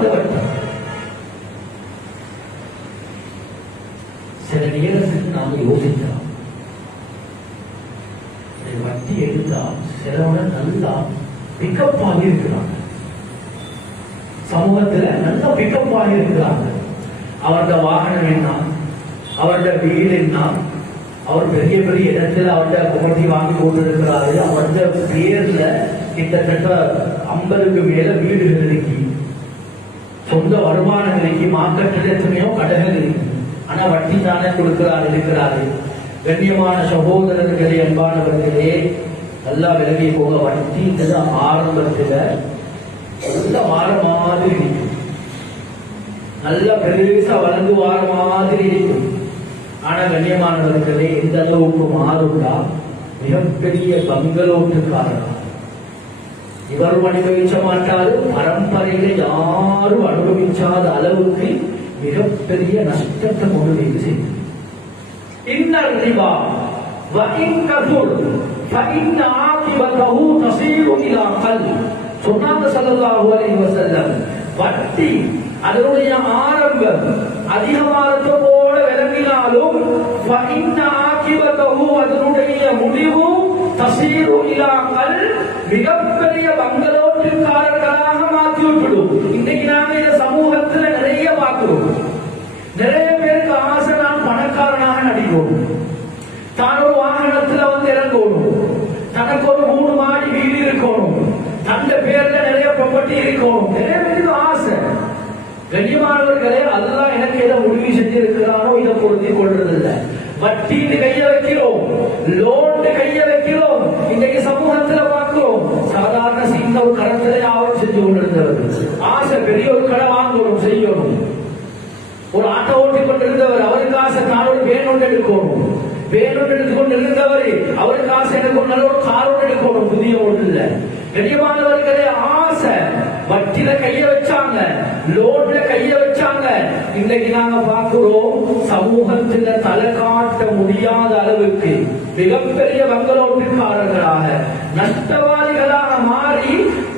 அந்த வட்டி சில நேரத்துக்கு நாம யோசிக்கிறோம் வட்டி எடுத்தா சிலவன நல்லா பிக்கப் ஆகி இருக்கிறாங்க. சமூகத்துல நல்லா பிக்கப் ஆகி இருக்கிறாங்க. அவருடைய வாகனம் என்ன? அவருடைய வீடு என்ன? அவர் பெரிய பெரிய இடத்துல அவருடைய குமட்டி வாங்கி கொண்டிருக்கிறாரு. அவருடைய பேர்ல கிட்டத்தட்ட ஐம்பதுக்கு மேல வீடுகள் இருக்கு. சொந்த வருமான நிலைக்கு மார்க்கெட்டில் எத்தனையோ கடைகள் இருக்கு ஆனா வட்டி தானே கொடுக்கிறார் இருக்கிறாரு கண்ணியமான சகோதரர்களே அன்பானவர்களே நல்லா விலகி போக வட்டின்றது ஆரம்பத்துல நல்ல வார மாதிரி இருக்கும். நல்ல பிரதேச வளர்ந்து வார மாதிரி இருக்கும். ஆனா கண்ணியமானவர்களே எந்த அளவுக்கு மாறுண்டா? மிகப்பெரிய பங்களோட்டுக்காரரா? இவரும் அனுபவிச்ச மாட்டாரு பரம்பரையில யாரும் அனுபவிச்சாத அளவுக்கு மிகப்பெரிய நஷ்டத்தை கொண்டு வந்து செய்யும் இன்னர் ரிபா وإن كثر فإن عاقبته تصير إلى قل சொன்னாங்க ஸல்லல்லாஹு அலைஹி வஸல்லம் வட்டி அதனுடைய ஆரம்பம் அதிகமானது போல விளங்கினாலும் فإن عاقبته அதனுடைய முடிவு தசீரு இலா கல் மிகப்பெரிய பங்களோட்டுக்காரர்களாக மாற்றி விட்டுடும் இன்னைக்கு நாங்க இந்த சமூகத்துல நிறைய பார்க்கிறோம். நிறைய பேருக்கு ஆசை நான் பணக்காரனாக நடிக்கணும் தான் ஒரு வாகனத்துல வந்து இறங்கணும். தனக்கு ஒரு மூணு மாடி வீடு இருக்கணும். தந்த பேர்ல நிறைய ப்ராப்பர்ட்டி இருக்கணும். நிறைய பேருக்கு ஆசை. கண்ணியமானவர்களே அதெல்லாம் எனக்கு எதை முடிவு செஞ்சிருக்கிறானோ இதை பொருத்தி கொள்றதில்லை. வட்டின்னு கைய வைக்கிறோம். லோன் கைய வைக்கிறோம். இன்றைக்கு சமூகத்துல பார்க்கிறோம். சாதாரண சின்ன ஒரு கடத்துல யாரும் செஞ்சு கொண்டிருந்தவர். ஆசை பெரிய ஒரு கடை வாங்கணும் செய்யணும். ஒரு ஆட்டோ ஓட்டி கொண்டிருந்தவர் அவருக்கு ஆசை நான் வேணும் எடுக்கணும். வேணும் ஒன்று எடுத்துக்கொண்டு இருந்தவர் அவருக்கு ஆசை எனக்கு ஒரு நல்ல ஒரு கார் ஒன்று எடுக்கணும். புதிய ஒன்று இல்லை. பெரியமானவர்களே ஆ ஆசை வட்டில கைய வச்சாங்க லோட்ல கைய வச்சாங்க. இன்னைக்கு நாங்க பாக்குறோம் சமூகத்துல தலை காட்ட முடியாத அளவுக்கு மிகப்பெரிய பங்களோட்டுக்காரர்களாக நஷ்டவாதிகளாக மாறி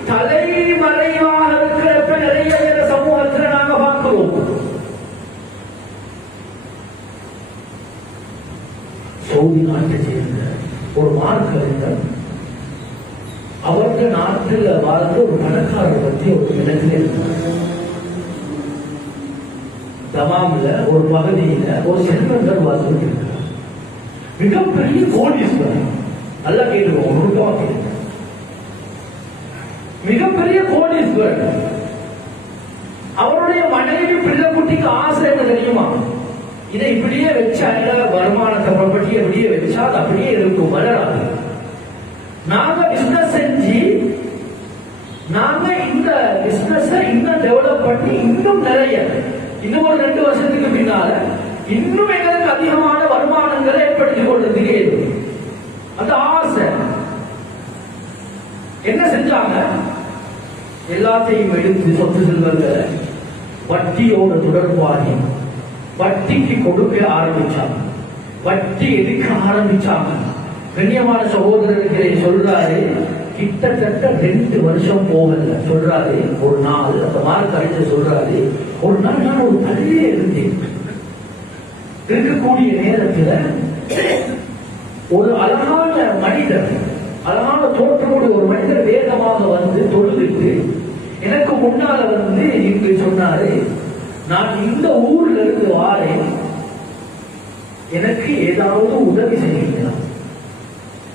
தலைமறைவாக இருக்கிறப்ப நிறைய பேர் சமூகத்துல நாங்க பார்க்கிறோம். சவுதி நாட்டை சேர்ந்த ஒரு மார்க்க அவர்கள் நாட்டில் வாழ்ந்த ஒரு பணக்காரர் பற்றி ஒரு இடத்துல இருந்தார் தமாம்ல ஒரு பகுதியில ஒரு செல்வந்தர் வாழ்ந்து இருக்கிறார் மிகப்பெரிய கோடீஸ்வரர். நல்லா கேட்டுக்கோங்க நுணுக்கமா கேட்டு மிகப்பெரிய கோடீஸ்வரர். அவருடைய மனைவி பிள்ளைக்குட்டிக்கு ஆசை என்ன தெரியுமா? இதை இப்படியே வச்சா இல்ல வருமானத்தை பற்றி இப்படியே வச்சா அது அப்படியே இருக்கும் வளராது. நாங்க பிசினஸ் செஞ்சு நாங்க இந்த பிசினஸ் இன்னும் டெவலப் பண்ணி இன்னும் நிறைய இன்னும் ஒரு ரெண்டு வருஷத்துக்கு பின்னால இன்னும் எங்களுக்கு அதிகமான வருமானங்களை ஏற்படுத்திக் கொள்றதுக்கு அந்த ஆசை. என்ன செஞ்சாங்க? எல்லாத்தையும் எடுத்து சொத்து செல்வங்களை வட்டியோட தொடர்பாகி வட்டிக்கு கொடுக்க ஆரம்பிச்சாங்க. வட்டி எடுக்க ஆரம்பிச்சாங்க. கண்ணியமான சகோதரர்களை சொல்றாரு கிட்டத்தட்ட ரெண்டு வருஷம் போகல. சொல்றாரு ஒரு நாள். அந்த மார்க் அறிஞர் சொல்றாரு ஒரு நாள் நான் ஒரு பள்ளியே இருந்தேன். இருக்கக்கூடிய நேரத்துல ஒரு அழகான மனிதர் அழகான தோற்றமுடைய ஒரு மனிதர் வேகமாக வந்து தொழுதுட்டு எனக்கு முன்னால வந்து இப்படி சொன்னாரு நான் இந்த ஊர்ல இருந்து வாரேன். எனக்கு ஏதாவது உதவி செய்வீங்களா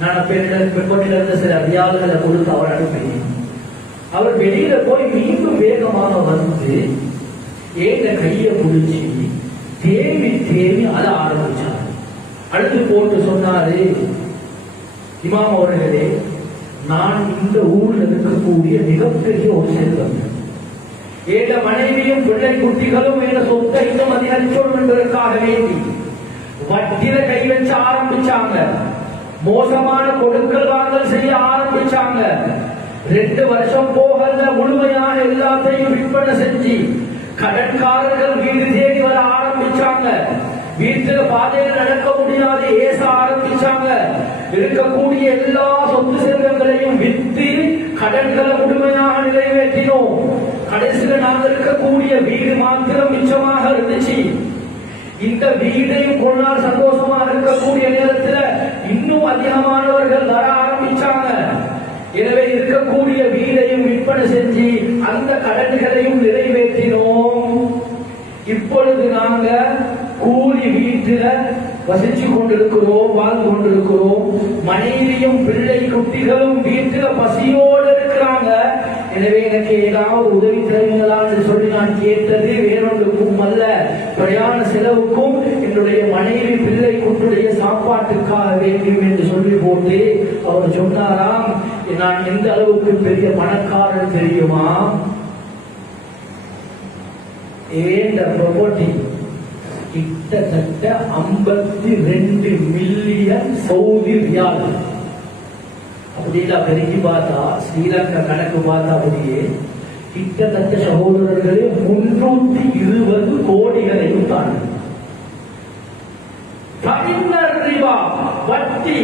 நான் பெண்ணிடம் பெண்பட்டில சில அதிகாரிகளை கொடுத்து அவர் அனுப்பினேன் அவர் வெளியில போய் மீண்டும் வேகமாக வந்து எங்க கையை பிடிச்சி தேவி தேவி அதை ஆரம்பிச்சார். அழுது போட்டு சொன்னாரு இமாம் அவர்களே நான் இந்த ஊர்ல இருக்கக்கூடிய மிகப்பெரிய ஒரு செல்வம். ஏக மனைவியும் பிள்ளை குட்டிகளும் என சொத்தை இன்னும் அதிகரிக்கணும் என்பதற்காக வேண்டி வட்டில கை வச்சு ஆரம்பிச்சாங்க. மோசமான கொடுக்கல் வாங்கல் செய்ய ஆரம்பிச்சாங்க. ரெண்டு வருஷம் போகல முழுமையாக எல்லாத்தையும் விற்பனை செஞ்சு கடன்காரர்கள் வீடு தேடி வர ஆரம்பிச்சாங்க. வீட்டுல பாதையில நடக்க முடியாது ஏச ஆரம்பிச்சாங்க. இருக்கக்கூடிய எல்லா சொத்து செல்வங்களையும் வித்து கடன்களை முழுமையாக நிறைவேற்றினோம். கடைசியில் நாங்கள் இருக்கக்கூடிய வீடு மாத்திரம் மிச்சமாக இருந்துச்சு. இந்த வீடையும் கொண்டால் சந்தோஷமாக இருக்கக்கூடிய நேரத்துல இன்னும் அதிகமானவர்கள் வர ஆரம்பிச்சாங்க. எனவே இருக்கக்கூடிய வீடையும் விற்பனை செஞ்சு அந்த கடன்களையும் நிறைவேற்றினோம். இப்பொழுது நாங்க கூலி வீட்டுல வசிச்சு கொண்டிருக்கிறோம் வாழ்ந்து கொண்டிருக்கிறோம். மனைவியும் பிள்ளை குட்டிகளும் வீட்டுல பசியோடு இருக்கிறாங்க. எனவே எனக்கு ஏதாவது உதவி தருவீங்களா என்று சொல்லி நான் கேட்டது வேறொன்று பிரயாண செலவுக்கும் என்னுடைய மனைவி பிள்ளை குட்டுடைய சாப்பாட்டுக்காக வேண்டும் என்று சொல்லி போட்டு அவர் சொன்னாராம் நான் எந்த அளவுக்கு பெரிய பணக்காரன் தெரியுமா? ஏண்ட ப்ராப்பர்ட்டி கிட்டத்தட்ட ஐம்பத்தி ரெண்டு மில்லியன் சவுதி ரியால் அப்படின்னா பெருக்கி பார்த்தா ஸ்ரீலங்கா கணக்கு பார்த்தா அப்படியே கிட்டத்தட்ட சகோதரர்களே முன்னூத்தி இருபது கோடிகளையும் தாண்டும் வட்டி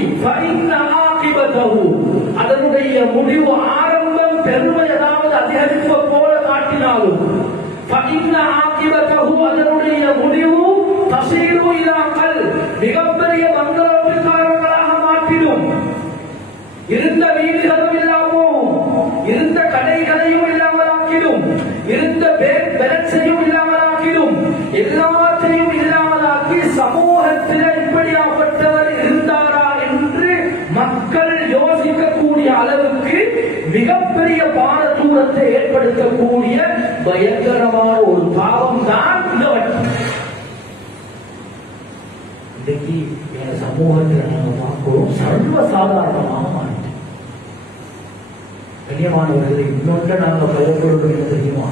அதனுடைய முடிவு ஆரம்பம் பெருமை ஏதாவது அதிகரிப்ப போல காட்டினாலும் அதனுடைய முடிவு தசீரு இலாக்கள் மிகப்பெரிய மங்களம் சமூகத்தில் இப்படியாப்பட்டவர் இருந்தாரா என்று மக்கள் யோசிக்கக்கூடிய அளவுக்கு மிகப்பெரிய பாரதூரத்தை ஏற்படுத்தக்கூடிய பயங்கரமான ஒரு பாவம் தான் இந்த வட்டி இன்றைக்கு என் சமூகத்தில் நாங்க பார்க்கிறோம் சர்வசாதாரணமாக மாறிட்டு. கண்ணியமானவர்களை இன்னொன்று நாங்கள் பயப்படுவது என்ன தெரியுமா?